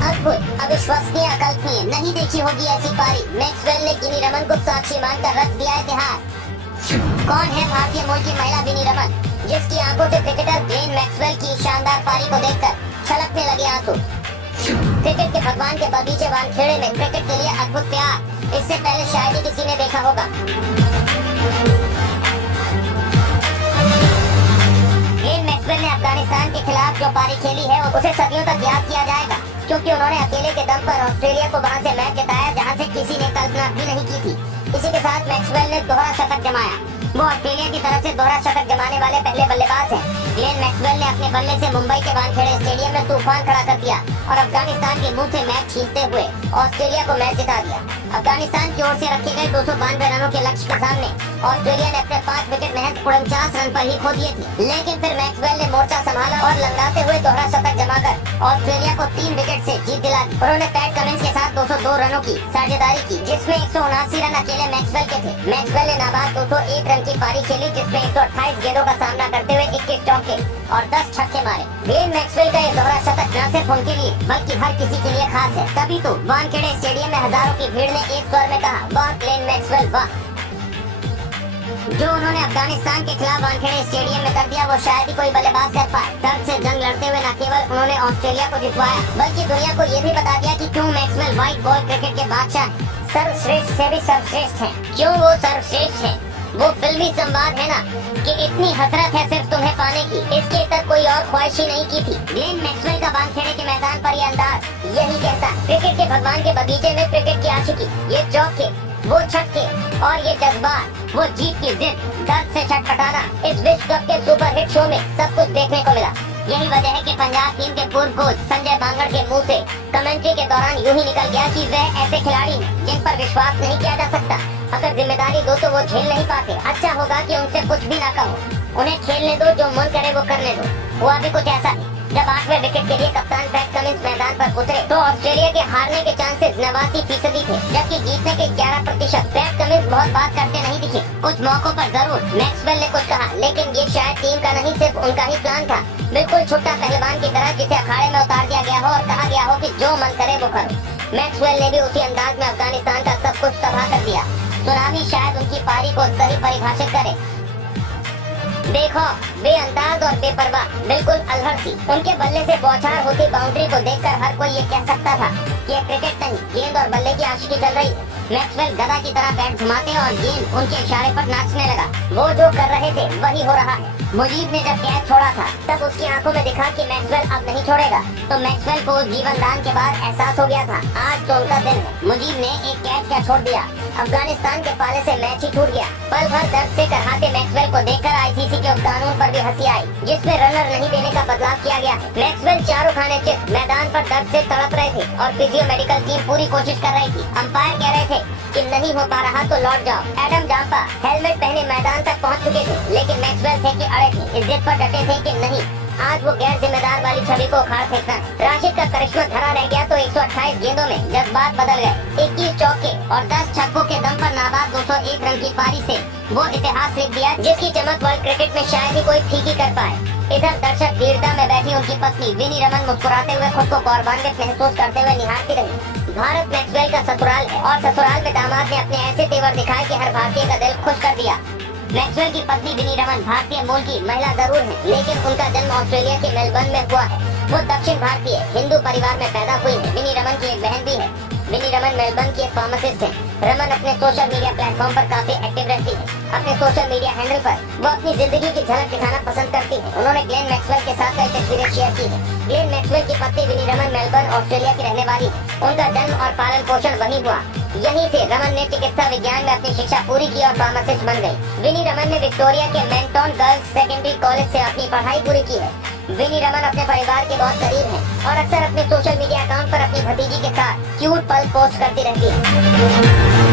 अद्भुत, अविश्वसनीय, अकल्पनीय, नहीं देखी होगी ऐसी पारी। मैक्सवेल ने गिनी रमन को साक्षी मानकर रच दिया इतिहास। कौन है भारतीय मूल की महिला गिनी रमन, जिसकी आंखों से क्रिकेटर ग्लेन मैक्सवेल की शानदार पारी को देखकर छलकने लगे आंसू। क्रिकेट के भगवान के बगीचे वानखेड़े में क्रिकेट के लिए अद्भुत प्यार, इससे पहले शायद ही किसी ने देखा होगा। ग्लेन मैक्सवेल ने अफगानिस्तान के खिलाफ जो पारी खेली है उसे सदियों तक याद किया जाएगा, क्योंकि उन्होंने अकेले के दम पर ऑस्ट्रेलिया को वहां से मैच जिताया जहां से किसी ने कल्पना भी नहीं की थी। इसी के साथ मैक्सवेल ने दोहरा शतक जमाया। वो ऑस्ट्रेलिया की तरफ से दोहरा शतक जमाने वाले पहले बल्लेबाज हैं। ग्लेन मैक्सवेल ने अपने बल्ले से मुंबई के वानखेड़े स्टेडियम में तूफान खड़ा कर दिया और अफगानिस्तान के मुंह से मैच छीनते हुए ऑस्ट्रेलिया को मैच जिता दिया। अफगानिस्तान की ओर से रखे गए 292 रनों के लक्ष्य के सामने ऑस्ट्रेलिया ने अपने 5 विकेट महज 49 रन पर ही खो दिए थे। लेकिन फिर मैक्सवेल ने मोर्चा संभाला और लंगाते हुए दोहरा शतक जमाकर ऑस्ट्रेलिया को 3 विकेट से जीत दिला दी। उन्होंने पैट कमिंस के साथ 202 रनों की साझेदारी की, जिसमें 179 रन अकेले मैक्सवेल के थे। मैक्सवेल ने नाबाद 201 रन की पारी खेली, जिसमें 128 गेंदों का सामना करते हुए 21 चौके और 10 छक्के मारे। ग्लेन मैक्सवेल का ये दोहरा शतक न सिर्फ उनके लिए बल्कि हर किसी के लिए खास है। तभी तो वानखेड़े स्टेडियम में हजारों की भीड़ ने एक स्वर में कहा, वाह ग्लेन मैक्सवेल वाह। जो उन्होंने अफगानिस्तान के खिलाफ वानखेड़े स्टेडियम में कर दिया वो शायद ही कोई बल्लेबाज कर पाए। दर्द से जंग लड़ते हुए न केवल उन्होंने ऑस्ट्रेलिया को जितवाया बल्कि दुनिया को ये भी बता दिया कि क्यों मैक्सवेल व्हाइट बॉल क्रिकेट के बादशाह सर्वश्रेष्ठ से भी सर्वश्रेष्ठ हैं। क्यों वो सर्वश्रेष्ठ हैं? वो फिल्मी संवाद है ना कि इतनी हसरत है सिर्फ तुम्हें पाने की, इसके तक कोई और ख्वाहिश ही नहीं की थी। ग्लेन मैक्सवेल का वानखेड़े के मैदान पर ये अंदाज यही कहता है, क्रिकेट के भगवान के बगीचे में क्रिकेट की आशिकी, ये चौके, वो छक्के और ये जज्बात, वो जीत की जिद, दर्द से छटपटाना, इस विश्व कप के सुपरहिट शो में सब कुछ देखने को मिला। यही वजह है कि पंजाब टीम के पूर्व कोच संजय बांगड़ के मुंह से कमेंट्री के दौरान यूं ही निकल गया कि वह ऐसे खिलाड़ी हैं जिन पर विश्वास नहीं किया जा सकता। अगर जिम्मेदारी दो तो वो झेल नहीं पाते। अच्छा होगा कि उनसे कुछ भी ना कहो, उन्हें खेलने दो, जो मन करे वो करने दो। हुआ भी कुछ ऐसा ही। जब 8वें विकेट के लिए कप्तान पैट कमिंस मैदान पर उतरे तो ऑस्ट्रेलिया के हारने के चांसेस 89% थे, जबकि जीतने के 11%। पैट कमिंस बहुत बात करते नहीं दिखे। कुछ मौकों पर जरूर मैक्सवेल ने कुछ कहा, लेकिन ये शायद टीम का नहीं सिर्फ उनका ही प्लान था। बिल्कुल छोटा पहलवान की तरह जिसे अखाड़े में उतार दिया गया हो और कहा गया हो कि जो मन करे वो करो। मैक्सवेल ने भी उसी अंदाज में अफगानिस्तान का सब कुछ तबाह कर दिया। सुनामी शायद उनकी पारी को सही परिभाषित करे। देखो, बेअंदाज और बेपरवाह, बिल्कुल अल्हड़ सी। उनके बल्ले से बौछार होती बाउंड्री को देखकर हर कोई ये कह सकता था कि ये क्रिकेट नहीं, गेंद और बल्ले की आशिकी चल रही है। मैक्सवेल गधा की तरह बैट घुमाते और गेंद उनके इशारे पर नाचने लगा। वो जो कर रहे थे वही हो रहा है। मुजीब ने जब कैच छोड़ा था तब उसकी आंखों में दिखा कि मैक्सवेल अब नहीं छोड़ेगा, तो मैक्सवेल को जीवन दान के बाद एहसास हो गया था आज तो उनका दिन है। मुजीब ने एक कैच क्या छोड़ दिया, अफगानिस्तान के पाले से मैच ही छूट गया। पल भर दर्द से करहाते मैक्सवेल को देखकर आईसीसी के उस कानून पर भी हंसी आई जिसमें रनर नहीं देने का बदलाव किया गया है। मैक्सवेल चारों खाने चित मैदान पर दर्द से तड़प रहे थे और फिजियो मेडिकल टीम पूरी कोशिश कर रही थी। अंपायर कह रहे थे कि नहीं हो पा रहा तो लौट जाओ। एडम जाम्पा हेलमेट पहने मैदान तक पहुंच चुके थे, लेकिन मैक्सवेल थे कि अड़े थे, इस जिद पर डटे थे कि नहीं, आज वो गैर जिम्मेदार वाली छवि को उखाड़ फेंकना है। राशिद का करिश्मा धरा रह गया तो 128 गेंदों में जज्बात बदल गए। 21 चौके और 10 छक्कों के दम पर नाबाद 201 रन की पारी से वो इतिहास लिख दिया जिसकी चमक वर्ल्ड क्रिकेट में शायद ही कोई फीकी कर पाए। इधर दर्शक वीरता में बैठी उनकी पत्नी विनी रमन मुस्कुराते हुए खुद को गौरवान्वित महसूस करते हुए निहारती रही। भारत मैक्सवेल का ससुराल है और ससुराल में दामाद ने अपने ऐसे तेवर दिखाए कि हर भारतीय का दिल खुश कर दिया। मैक्सवेल की पत्नी विनी रमन भारतीय मूल की महिला जरूर है, लेकिन उनका जन्म ऑस्ट्रेलिया के मेलबर्न में हुआ है। वो दक्षिण भारतीय हिंदू परिवार में पैदा हुई है। विनी रमन की एक बहन भी है। विनी रमन मेलबर्न की एक फार्मासिस्ट है। रमन अपने सोशल मीडिया प्लेटफॉर्म पर काफी एक्टिव रहती है। अपने सोशल मीडिया हैंडल पर वो अपनी जिंदगी की झलक दिखाना पसंद करती है। उन्होंने ग्लेन मैक्सवेल के साथ कई तस्वीरें शेयर की है। ग्लेन मैक्सवेल की पत्नी विनी रमन मेलबर्न ऑस्ट्रेलिया की रहने वाली है। उनका जन्म और पालन पोषण वहीं हुआ। यहीं से रमन ने चिकित्सा विज्ञान में अपनी शिक्षा पूरी की और फार्मासिस्ट बन गई। विनी रमन ने विक्टोरिया के मेंटन गर्ल्स सेकेंडरी कॉलेज से अपनी पढ़ाई पूरी की है। विनी रमन अपने परिवार के बहुत करीब हैं और अक्सर अपने सोशल मीडिया अकाउंट पर अपनी भतीजी के साथ क्यूट पल पोस्ट करती रहती है।